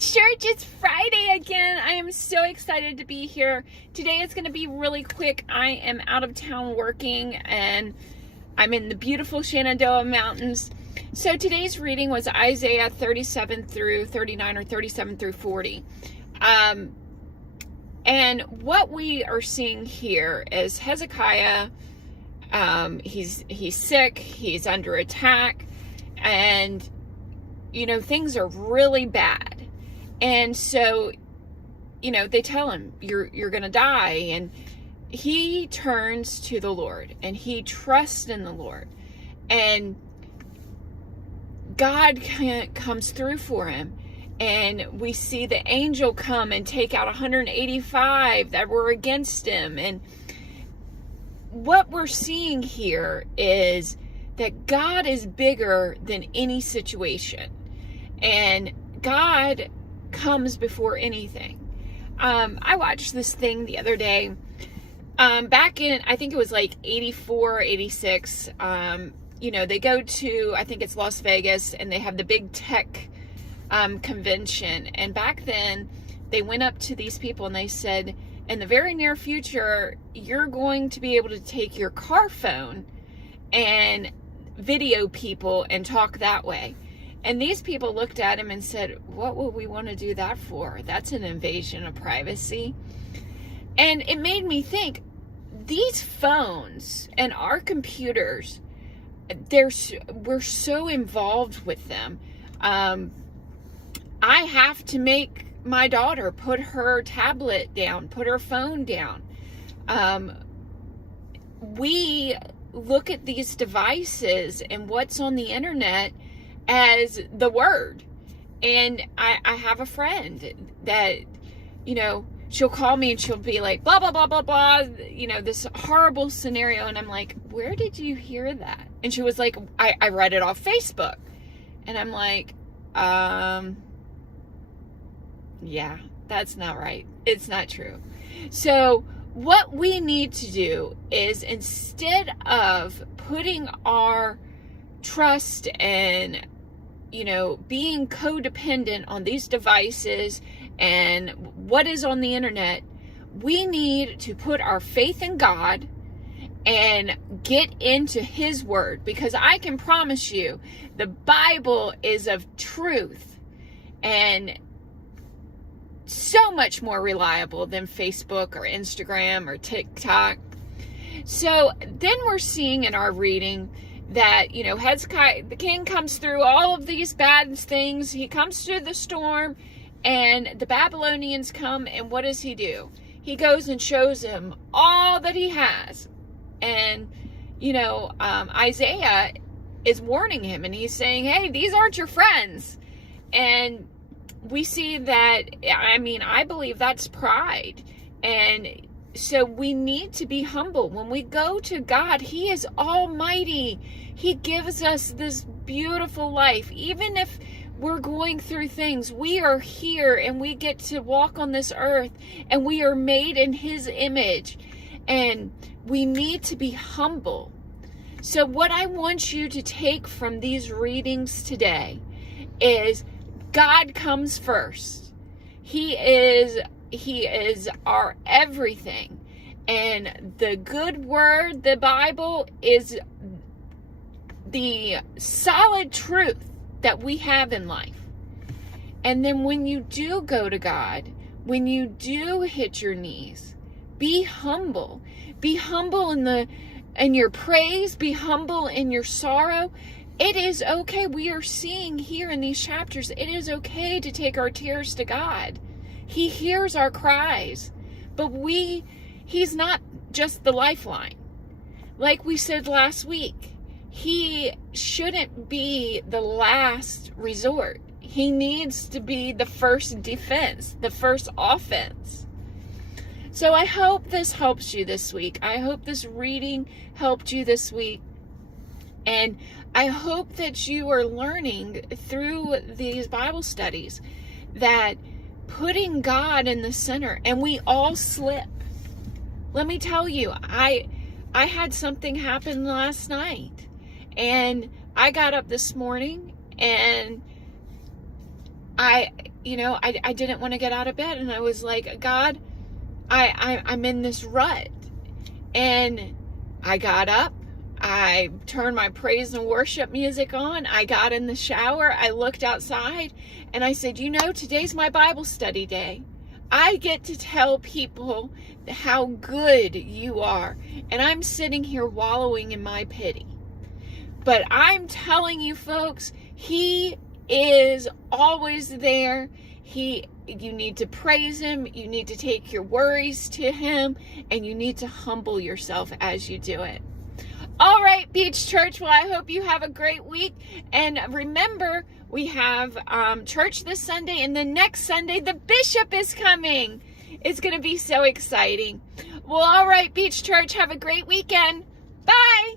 church, it's Friday again. I am so excited to be here. Today is going to be really quick. I am out of town working and I'm in the beautiful Shenandoah Mountains. So today's reading was Isaiah 37 through 39 or 37 through 40. And what we are seeing here is Hezekiah, he's sick, he's under attack, and things are really bad. And so, they tell him, you're going to die. And he turns to the Lord and he trusts in the Lord. And God comes through for him. And we see the angel come and take out 185 that were against him. And what we're seeing here is that God is bigger than any situation. And God comes before anything. I watched this thing the other day. Back in, I think it was like 84, 86. They go to, I think it's Las Vegas, and they have the big tech convention. And back then, they went up to these people and they said, in the very near future, you're going to be able to take your car phone and video people and talk that way. And these people looked at him and said, what would we want to do that for? That's an invasion of privacy. And it made me think, these phones and our computers, we're so involved with them. I have to make my daughter put her tablet down, put her phone down. We look at these devices and what's on the internet as the word. And I have a friend that, she'll call me and she'll be like, blah, blah, blah, blah, blah, this horrible scenario. And I'm like, where did you hear that? And she was like, I read it off Facebook. And I'm like, yeah, that's not right. It's not true. So what we need to do is, instead of putting our trust and, being codependent on these devices and what is on the internet, we need to put our faith in God and get into His Word, because I can promise you the Bible is of truth and so much more reliable than Facebook or Instagram or TikTok. So then we're seeing in our reading that, Hezekiah, the king, comes through all of these bad things. He comes through the storm, and the Babylonians come, and what does he do? He goes and shows him all that he has. And, Isaiah is warning him, and he's saying, hey, these aren't your friends. And we see that, I believe that's pride. And so we need to be humble. When we go to God, He is almighty. He gives us this beautiful life. Even if we're going through things, we are here and we get to walk on this earth, and we are made in His image. And we need to be humble. So what I want you to take from these readings today is God comes first. He is our everything. And the good word, the Bible, is the solid truth that we have in life. And then when you do go to God, when you do hit your knees, be humble. Be humble in your praise. Be humble in your sorrow. It is okay. We are seeing here in these chapters, it is okay to take our tears to God. He hears our cries. But He's not just the lifeline. Like we said last week, He shouldn't be the last resort. He needs to be the first defense, the first offense. So I hope this helps you this week. I hope this reading helped you this week. And I hope that you are learning through these Bible studies that putting God in the center, and we all slip. Let me tell you, I had something happen last night, and I got up this morning and I didn't want to get out of bed, and I was like, God, I'm in this rut. And I got up, I turned my praise and worship music on, I got in the shower, I looked outside, and I said, today's my Bible study day. I get to tell people how good you are, and I'm sitting here wallowing in my pity. But I'm telling you folks, He is always there. You need to praise Him, you need to take your worries to Him, and you need to humble yourself as you do it. All right, Beach Church, well, I hope you have a great week, and remember, we have church this Sunday, and the next Sunday, the Bishop is coming. It's going to be so exciting. Well, all right, Beach Church, have a great weekend. Bye!